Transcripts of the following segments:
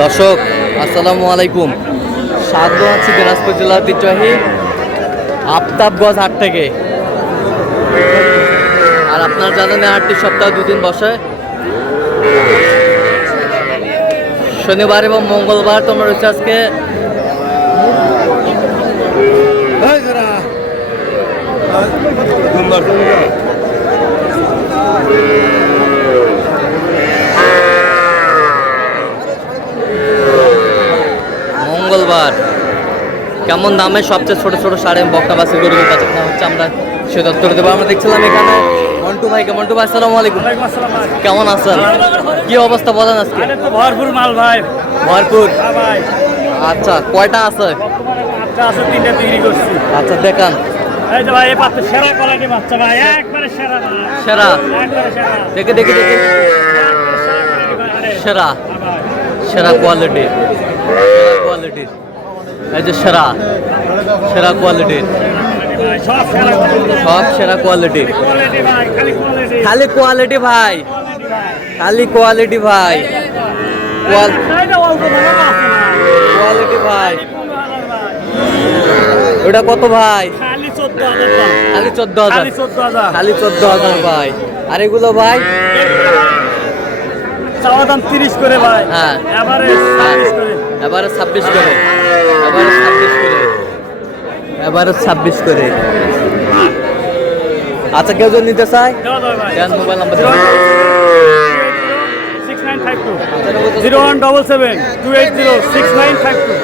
দর্শক আসসালামু আলাইকুম, স্বাগত আছি দিনাজপুর জেলার ঐতিহ্যবাহী আফতাবগঞ্জ হাট থেকে। আর আপনারা জানেন হাটটি সপ্তাহে দুদিন বসে, শনিবার এবং মঙ্গলবার। তোমরা রয়েছে আজকে মঙ্গলবার। কেমন দামে সবচেয়ে ছোট ছোট সাড়ে বকটা বাসি গরু হচ্ছে আমরা সে তথ্য দেবো। আমরা দেখছিলাম এখানে মন্টু ভাইকে। মন্টু ভাই আসসালামু আলাইকুম। কেমন আছেন? কি অবস্থা বলেন আজকে? ভরপুর মাল ভাই, ভরপুর। ভাই আচ্ছা, কয়টা আছে? আছে তিনটা বিক্রি করছি। আচ্ছা দেখান। এই যে ভাই, এই পাত্র সেরা কোয়ালিটি বাচ্চা ভাই, একবারে সেরা ভাই, সেরা। একবারে সেরা। দেখে দেখে দেখে সেরা, সেরা কোয়ালিটির, সেরা কোয়ালিটির। এই যে সেরা, সেরা কোয়ালিটির, সব সেরা কোয়ালিটি, সব সেরা কোয়ালিটির। কোয়ালিটি ভাই, খালি কোয়ালিটি, খালি কোয়ালিটি ভাই, খালি কোয়ালিটি ভাই, কোয়ালিটি ভাই। ওটা কত ভাই? খালি 14,000 টাকা, খালি 14,000, খালি 14,000, খালি 14,000 ভাই। আর এগুলো ভাই চাওয়া দাম 30 করে ভাই। হ্যাঁ, এবারে 26 করে, এবারে 26 করে, এবারে 26 করে, এবারে 26 করে। আচ্ছা, কেউ যদি নিতে চায় দেওয়া যাবে ভাই। দেন, মোবাইল নাম্বার 6952 0177 280 6952।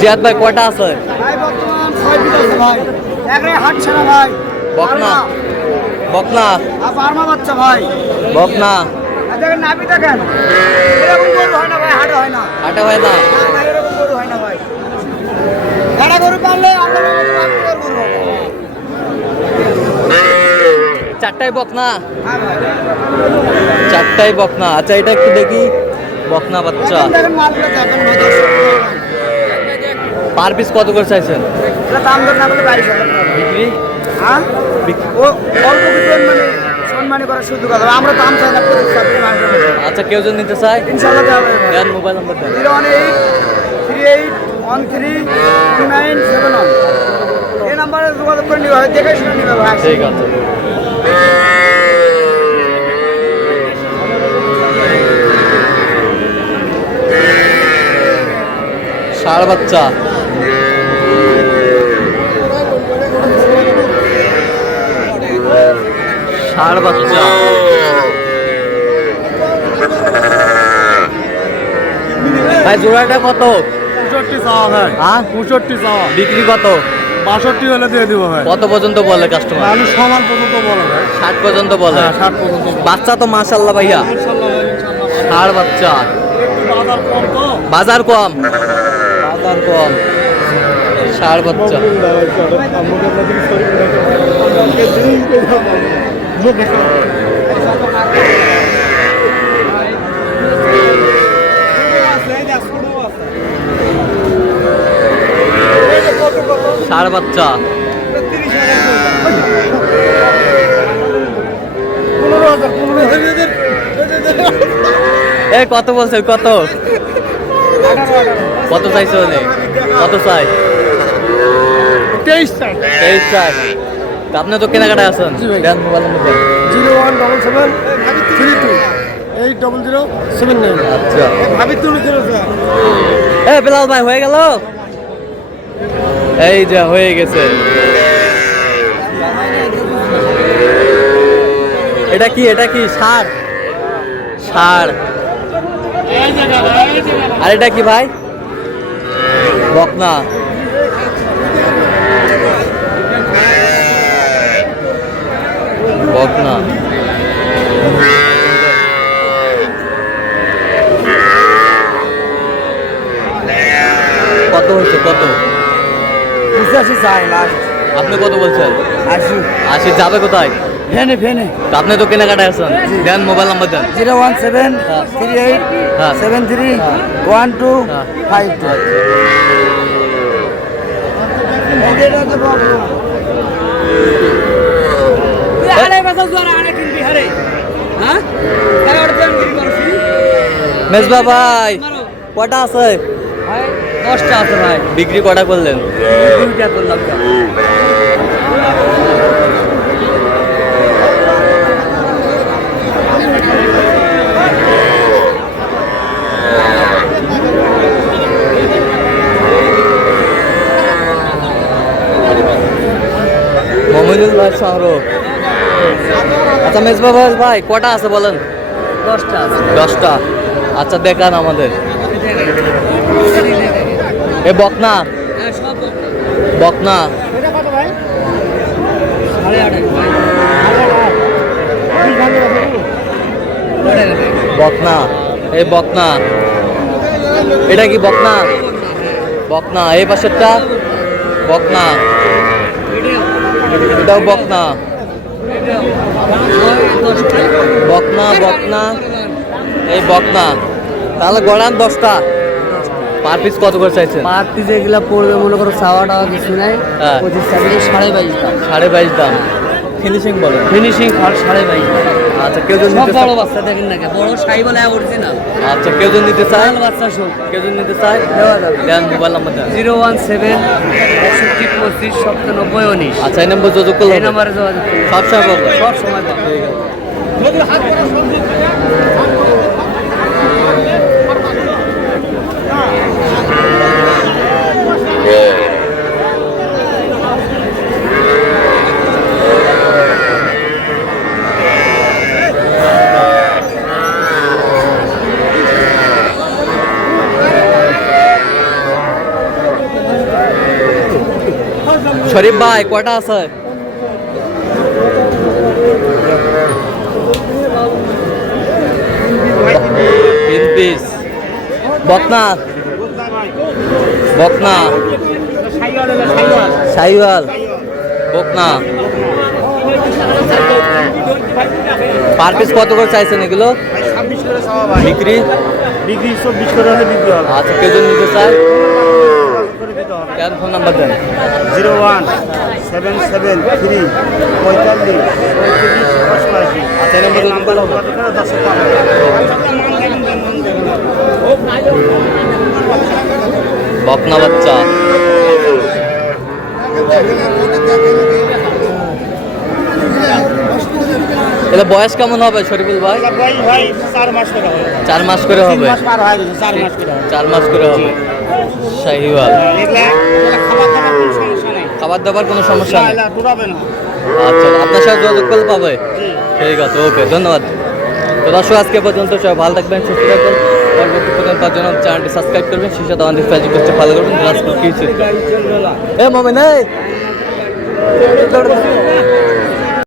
জিয়াদ ভাই কয়টা আছে? ভাই বর্তমান 6 পিস আছে ভাই। একরে হাঁটছে না ভাই। বকনা, বকনা, আর বার্মা বাচ্চা ভাই। বকনা। আর দেখেন নাভি দেখেন। এরকম গরু হয় না ভাই, হাটে হয় না। হাটে হয় না। না, না, এরকম গরু হয় না ভাই। একটা গরু পারলে আপনার মতো আপনার গরু হবে। চারটাই বকনা, হ্যাঁ ভাই। চারটাই বকনা। আচ্ছা, এটা একটু দেখি। বকনা বাচ্চা দেখেন, দেখেন মালগুলো দেখেন ভাই, দর্শক। পার পিস কত করে চাইছেন এটা দাম দর না বলে 22,000 টাকা। বিক্রি? হ্যাঁ? ও অল্প কিছু মানে সম্মানী করার সুযোগ আছে। আমরা দাম চাই না প্রতি সাথে মাসে। আচ্ছা, কেউ যদি নিতে চায় ইনশাআল্লাহ দেওয়া হবে ভাই। দেন, মোবাইল নাম্বার দেন। 01838132971। এই নাম্বারে যোগাযোগ করে নিতে হবে, দেখে শুনে নিতে হবে। ঠিক আছে। ষাঁড় বাচ্চা, ষাঁড় বাচ্চা। ভাই জোড়াটা কত? 65 চাওয়া ভাই, হ্যাঁ, 65 চাওয়া, বিক্রি কত? 62 হলে দিয়ে দিব ভাই। কত পর্যন্ত বলে কাস্টমার? মানুষ সমান পর্যন্ত বলে ভাই। 60 পর্যন্ত বলে। 60 পর্যন্ত বলে। বাচ্চা তো মাশাআল্লাহ ভাইয়া, ইনশাআল্লাহ ভাই, ইনশাআল্লাহ। ষাঁড় বাচ্চা। একটু বাজার কম তো। বাজার কম, বাজার কম। ষাঁড় বাচ্চা। ষাঁড় বাচ্চা। এ কত বলছে? কত কত চাইছে? কত চাই? 23 চাই। 23 চাই। তা আপনি তো কেনাকাটা আছেন, দেন মোবাইল নাম্বার দেন। 01773280079। আচ্ছা, ভাবি তুমি কেন স্যার? এ বেলাল ভাই হয়ে গেল? এই যে হয়ে গেছে। এটা কি? এটা কি ষাঁড়? ষাঁড়। আর এটা কি ভাই? বকনা। বকনা। কত হয়েছে? কত? 85 চাই লাস্ট। আপনি কত বলছেন? 80। 80 যাবে কোথায়? ফেনে ফেনে তা আপনি তো কেনাকাটা আছেন, দেন মোবাইল নাম্বার দেন। 01738731252। মেজবা ভাই কটা আছে? 10টা আছে ভাই, বিক্রি কটা করলেন? 2টা করলাম। মমিনুল ভাই শাহরুখ। আচ্ছা মেজবা ভাই কটা আছে বলেন? 10টা আছে। 10টা। আচ্ছা দেখান আমাদের। এ বকনা হ্যাঁ সব বকনা এটা কত ভাই? 8.5 বকনা। এই বকনা, এটা কি বকনা? বকনা। এই পাশেরটা বকনা, এটাও বকনা। বকনা বকনা এই বকনা। তাহলে গড়ান 10টা। পার পিস কত করে চাইছেন? পার পিস এগুলা পড়বে মনে করো চাওয়া টাওয়া কিছু নাই, হ্যাঁ। 22.5 দাম। 22.5 দাম। ফিনিশিং বলেন। ফিনিশিং আর 22.5। আচ্ছা কেউ যদি সব নিতে বড় চায়, বাচ্চা দেখেন না, বড় সাই বলে অরিজিনাল আচ্ছা কেউ যদি নিতে চায়, বাচ্চা সব কেউ যদি নিতে চায় দেওয়া যাবে। দেন মোবাইল নাম্বার দেন। 017 65 25 97 19। আচ্ছা এই নম্বর যোগাযোগ করলে এই হবে? নাম্বারে যোগাযোগ করুন। সব সময় পাবো। সব সময় পাবেন। ঠিক আছে। শরীফ ভাই কটা আছে? তিন পিস। বকনা বকনা শাহিওয়াল বকনা। পার পিস কত করে চাইছেন এগুলো? 26 করে চাওয়া ভাই। বিক্রি? বিক্রি 24 করে হলে বিক্রি হবে। আচ্ছা কেউ যদি নিতে চায় করে দিতে হবে। কেন ফোন নাম্বার দেন। 01 773 45 88। আচ্ছা এই নম্বর যোগাযোগ করলে হবে? বকনা বাচ্চা। এটা বয়স কেমন হবে শরীফুল ভাই? ভাই 4 মাস করে হবে। 4 মাস করে হবে। 3 মাস পার হয়ে গেছে, 4 মাস করে হবে। 4 মাস করে হবে। শাহিওয়াল। এগুলা খাবার দাবার কোনো সমস্যা খাবার দাবার কোনো সমস্যা নেই। নেই। না টুরাবে না। আচ্ছা আপনার সাথে যোগাযোগ করলে পাবে? জি। ঠিক আছে, ওকে, ধন্যবাদ। তো দর্শক আজকে পর্যন্ত সবাই ভালো থাকবেন, সুস্থ থাকবেন। পরবর্তী প্রোগ্রাম পাওয়ার জন্য চ্যানেলটি সাবস্ক্রাইব করবেন, সেই সাথে আমাদের ফেসবুক পেজটি ফলো করবেন। দিনাজপুর কি এ মোমেন এই